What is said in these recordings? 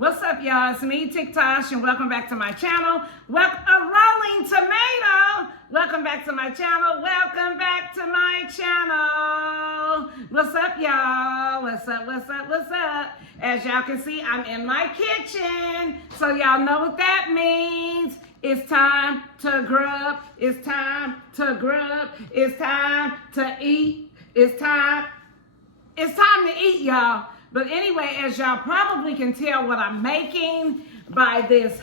What's up, y'all? It's me, Tiktoshh, and welcome back to my channel. Welcome, a rolling tomato. Welcome back to my channel. Welcome back to my channel. What's up, y'all? What's up, what's up, what's up? As y'all can see, I'm in my kitchen. So y'all know what that means. It's time to grub. It's time to grub. It's time to eat. It's time to eat, y'all. But anyway, as y'all probably can tell what I'm making by this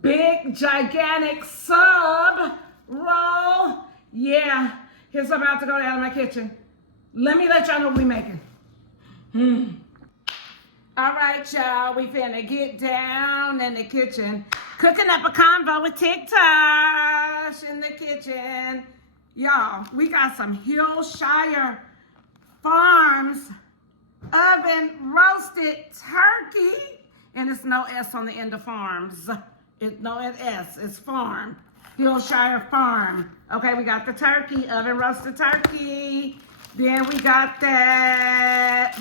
big, gigantic sub roll. Yeah, it's about to go down in my kitchen. Let me let y'all know what we making. All right, y'all, we finna get down in the kitchen. Cooking up a convo with Tiktoshh in the kitchen. Y'all, we got some Hillshire Farms oven roasted turkey. And it's no S on the end of farms. It's no S, it's farm. Hillshire Farm. Okay, we got the turkey, oven roasted turkey. Then we got that,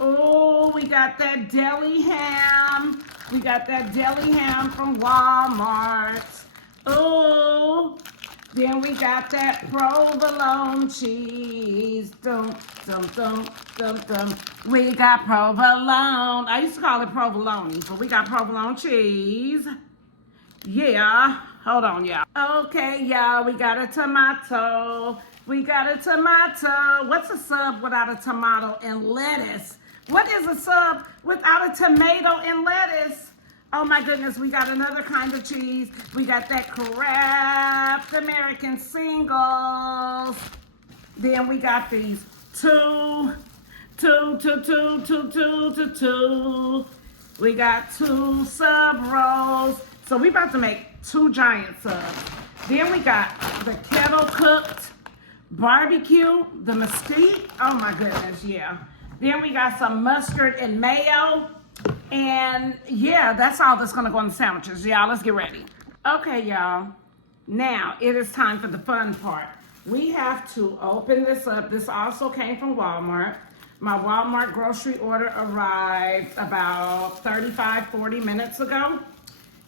oh, we got that deli ham. We got that deli ham from Walmart. Oh, then we got that provolone cheese. Dum, dum, dum, dum, dum. We got provolone. I used to call it provolone, but we got provolone cheese. Yeah, hold on, y'all. Okay, y'all, we got a tomato. We got a tomato. What's a sub without a tomato and lettuce? What is a sub without a tomato and lettuce? Oh my goodness, we got another kind of cheese. We got that Kraft American Singles. Then we got these two. We got two sub rolls. So we about to make two giant subs. Then we got the kettle cooked barbecue, the mesquite. Oh my goodness, yeah. Then we got some mustard and mayo. And yeah, that's all that's gonna go on the sandwiches. Y'all, let's get ready. Okay, y'all. Now it is time for the fun part. We have to open this up. This also came from Walmart. My Walmart grocery order arrived about 40 minutes ago.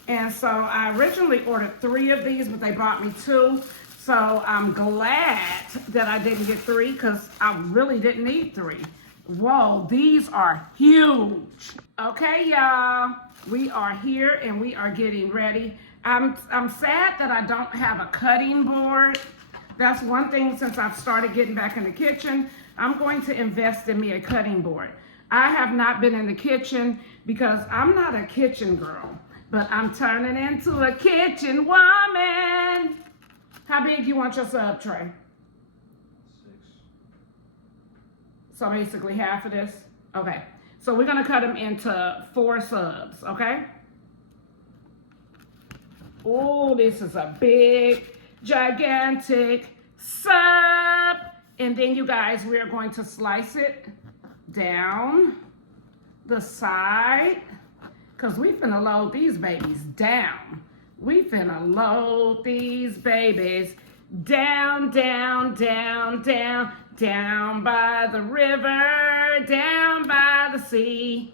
And so I originally ordered 3 of these, but they brought me 2. So I'm glad that I didn't get 3 because I really didn't need 3. Whoa, these are huge. Okay, y'all, we are here and we are getting ready. I'm sad that I don't have a cutting board. That's one thing since I've started getting back in the kitchen. I'm going to invest in me a cutting board. I have not been in the kitchen because I'm not a kitchen girl, but I'm turning into a kitchen woman. How big you want your sub tray? 6. So basically half of this? Okay. So we're gonna cut them into 4 subs, okay? Oh, this is a big, gigantic sub. And then you guys, we are going to slice it down the side because we finna load these babies down. We finna load these babies down, down, down, down, down by the river, down by the sea.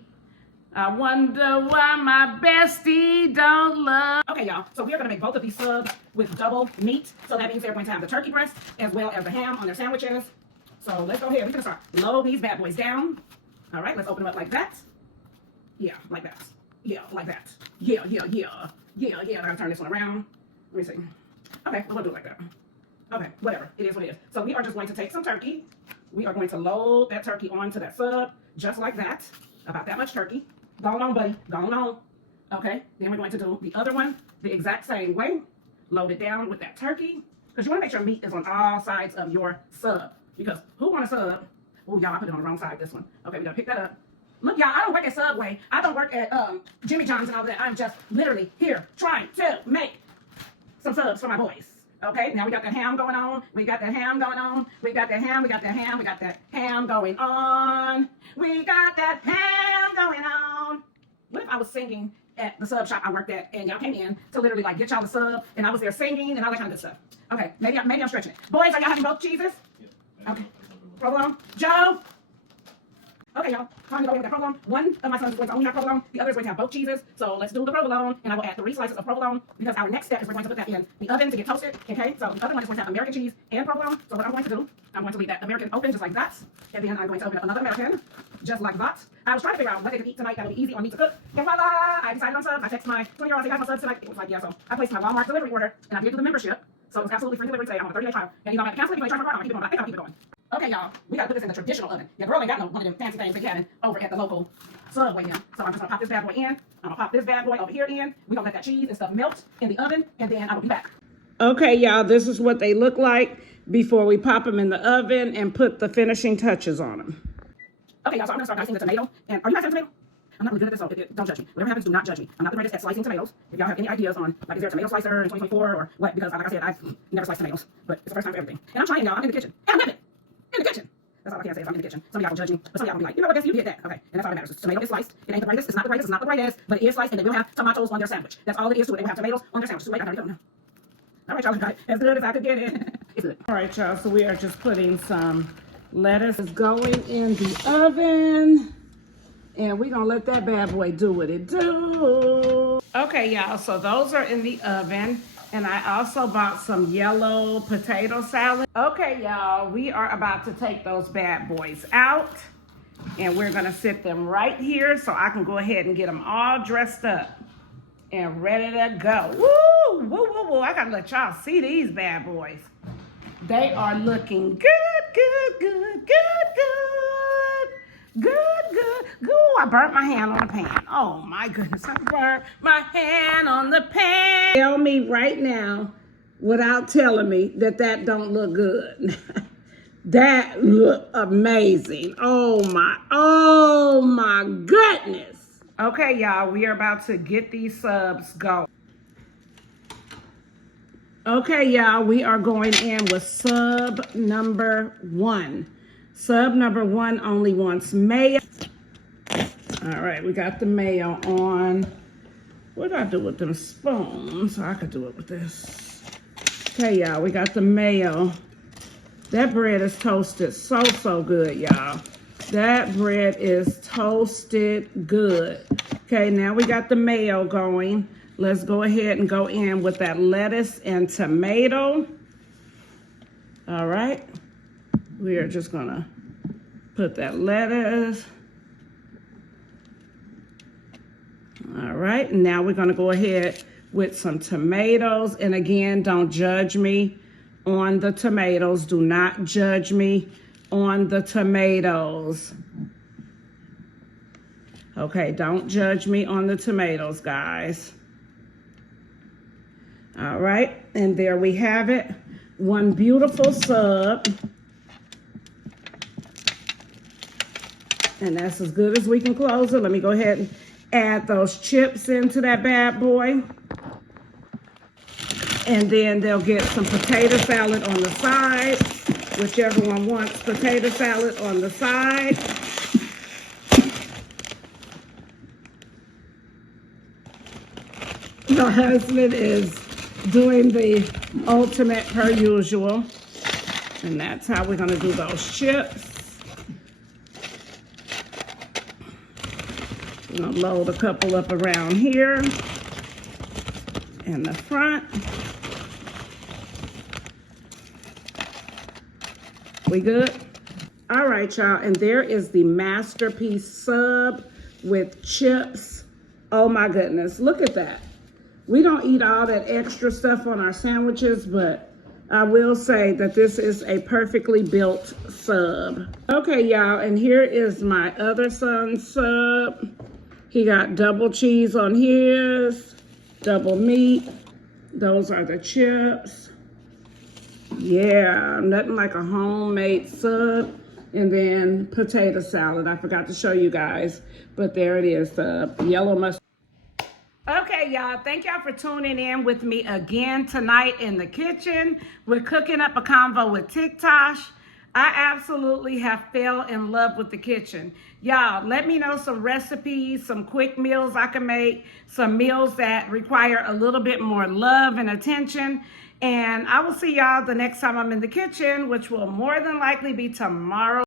I wonder why my bestie don't love. Okay, y'all, so we are gonna make both of these subs with double meat. So that means they're going to have the turkey breast as well as the ham on their sandwiches. So let's go ahead, we're gonna start. Load these bad boys down. All right, let's open them up like that. Yeah, like that. Yeah, like that. Yeah, yeah, yeah. Yeah, yeah, I gotta turn this one around. Let me see. Okay, we'll do it like that. Okay, whatever, it is what it is. So we are just going to take some turkey. We are going to load that turkey onto that sub, just like that. About that much turkey. Go on, buddy, go on. Okay, then we're going to do the other one the exact same way. Load it down with that turkey. Because you want to make sure meat is on all sides of your sub. Because who want a sub? Oh, y'all, I put it on the wrong side, this one. Okay, we gotta pick that up. Look, y'all, I don't work at Subway. I don't work at Jimmy John's and all that. I'm just literally here trying to make some subs for my boys. Okay, now we got that ham going on. We got that ham going on. We got that ham. We got that ham. We got that ham going on. We got that ham going on. What if I was singing at the sub shop I worked at and y'all came in to literally like get y'all the sub and I was there singing and all that kind of good stuff? Okay, maybe I'm stretching it. Boys, are y'all having both cheeses? Yeah. Okay. Provolone. Joe? Okay, y'all, time to go in with that provolone. One of my sons is going to only have provolone. The other is going to have both cheeses. So let's do the provolone, and I will add 3 slices of provolone because our next step is we're going to put that in the oven to get toasted. Okay, so the other one is going to have American cheese and provolone. So what I'm going to do, I'm going to leave that American open just like that, and then I'm going to open up another American just like that. I was trying to figure out what they could eat tonight that would be easy on me to cook. And voila, I decided on subs. I texted my 20-year-old, I said, "Guys, my subs tonight." It was like, yeah, so I placed my Walmart delivery order, and I did do the membership. So it's absolutely free delivery today. I'm on a 30-day trial. And you know, I'm at the cancel it. You can charge my card. I'm going to keep it going. I think I'll keep it going. Okay, y'all, we gotta put this in the traditional oven. Your girl ain't got no one of them fancy things they having over at the local Subway here. So I'm just gonna pop this bad boy in. I'm gonna pop this bad boy over here in. We're gonna let that cheese and stuff melt in the oven, and then I will be back. Okay, y'all, this is what they look like before we pop them in the oven and put the finishing touches on them. Okay, y'all, so I'm gonna start dicing the tomato. And are you guys having tomato? I'm not really good at this, so don't judge me. Whatever happens, do not judge me. I'm not the greatest at slicing tomatoes. If y'all have any ideas on, like, is there a tomato slicer in 2024 or what? Because, like I said, I've never sliced tomatoes, but it's the first time for everything. And I'm trying, y'all. I'm in the kitchen. And I'm living in the kitchen. That's all I can say is I'm in the kitchen. Some of y'all will judge me, but some of y'all will be like, you know what, guess you did that. Okay, and that's all that matters. The tomato is sliced. It ain't the brightest, it's not the brightest, it's not the brightest, but it is sliced, and they will have tomatoes on their sandwich. That's all it is to it. They will have tomatoes on their sandwich. So wait, I gotta go now. All right, y'all, got it. As good as I could get it. It's good. All right, y'all, so we are just putting some lettuce going in the oven. And we're gonna let that bad boy do what it do. Okay, y'all, so those are in the oven. And I also bought some yellow potato salad. Okay, y'all, we are about to take those bad boys out. And we're gonna sit them right here so I can go ahead and get them all dressed up and ready to go. Woo, woo, woo, woo. I gotta let y'all see these bad boys. They are looking good, good, good, good, good. Good, good, good. I burnt my hand on the pan. Oh my goodness, I burnt my hand on the pan. Tell me right now, without telling me, that don't look good. That look amazing. Oh my goodness. Okay, y'all, we are about to get these subs going. Okay, y'all, we are going in with sub number 1. Sub number 1 only wants mayo. All right, we got the mayo on. What did I do with them spoons? I could do it with this. Okay, y'all, we got the mayo. That bread is toasted so good, y'all. That bread is toasted good. Okay, now we got the mayo going. Let's go ahead and go in with that lettuce and tomato. All right. We are just gonna put that lettuce. All right, now we're gonna go ahead with some tomatoes. And again, don't judge me on the tomatoes. Do not judge me on the tomatoes. Okay, don't judge me on the tomatoes, guys. All right, and there we have it. One beautiful sub. And that's as good as we can close it. Let me go ahead and add those chips into that bad boy. And then they'll get some potato salad on the side, whichever one wants potato salad on the side. My husband is doing the ultimate per usual. And that's how we're gonna do those chips. I'm gonna load a couple up around here in the front. We good? All right, y'all, and there is the masterpiece sub with chips. Oh my goodness, look at that. We don't eat all that extra stuff on our sandwiches, but I will say that this is a perfectly built sub. Okay, y'all, and here is my other son's sub. He got double cheese on his, double meat. Those are the chips. Yeah, nothing like a homemade sub. And then potato salad. I forgot to show you guys, but there it is, the yellow mustard. Okay, y'all, thank y'all for tuning in with me again tonight in the kitchen. We're cooking up a convo with Tiktoshh. I absolutely have fell in love with the kitchen. Y'all, let me know some recipes, some quick meals I can make, some meals that require a little bit more love and attention. And I will see y'all the next time I'm in the kitchen, which will more than likely be tomorrow.